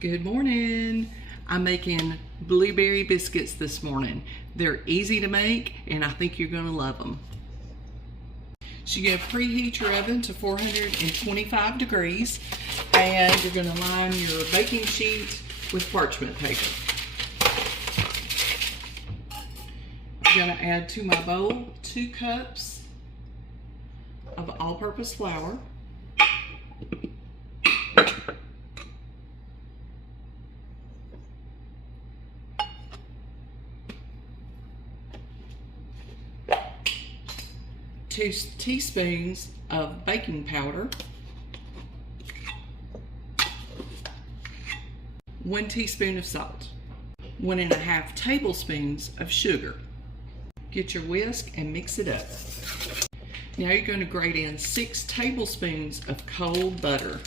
Good morning. I'm making blueberry biscuits this morning. They're easy to make and I think you're going to love them. So you're going to preheat your oven to 425 degrees and you're going to line your baking sheet with parchment paper. I'm going to add to my bowl 2 cups of all-purpose flour. 2 teaspoons of baking powder, 1 teaspoon of salt, 1.5 tablespoons of sugar. Get your whisk and mix it up. Now you're going to grate in 6 tablespoons of cold butter.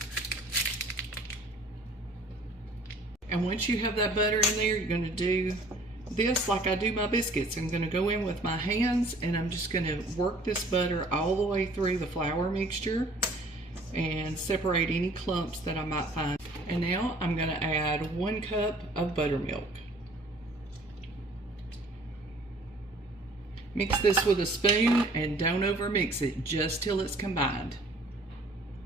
And once you have that butter in there, you're going to do this like I do my biscuits. I'm going to go in with my hands and I'm just going to work this butter all the way through the flour mixture and separate any clumps that I might find. And now I'm going to add 1 cup of buttermilk. Mix this with a spoon and don't over mix it, just till it's combined.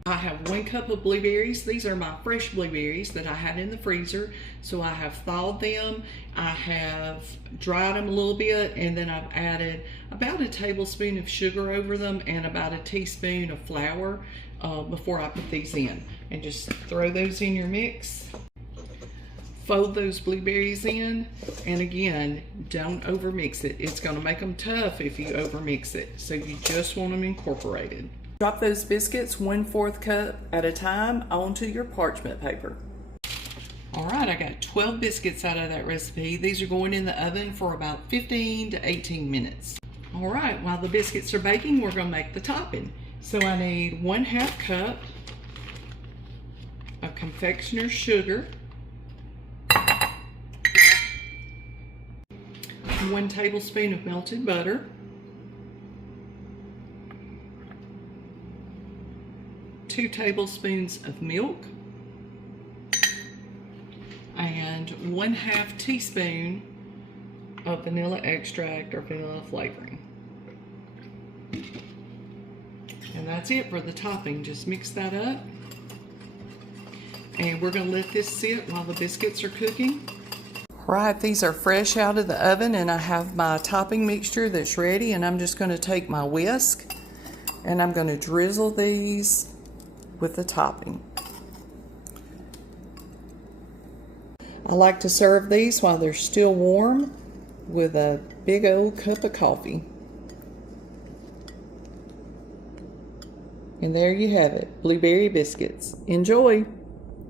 I have 1 cup of blueberries. These are my fresh blueberries that I had in the freezer. So I have thawed them, I have dried them a little bit, and then I've added about a tablespoon of sugar over them and about a teaspoon of flour before I put these in. And just throw those in your mix. Fold those blueberries in, and again, don't over mix it. It's gonna make them tough if you over mix it. So you just want them incorporated. Drop those biscuits 1/4 cup at a time onto your parchment paper. All right, I got 12 biscuits out of that recipe. These are going in the oven for about 15 to 18 minutes. All right, while the biscuits are baking, we're gonna make the topping. So I need 1/2 cup of confectioner's sugar, 1 tablespoon of melted butter, 2 tablespoons of milk, and 1/2 teaspoon of vanilla extract or vanilla flavoring. And that's it for the topping. Just mix that up. And we're going to let this sit while the biscuits are cooking. Right, these are fresh out of the oven and I have my topping mixture that's ready, and I'm just going to take my whisk and I'm going to drizzle these with the topping. I like to serve these while they're still warm with a big old cup of coffee. And there you have it, blueberry biscuits. Enjoy!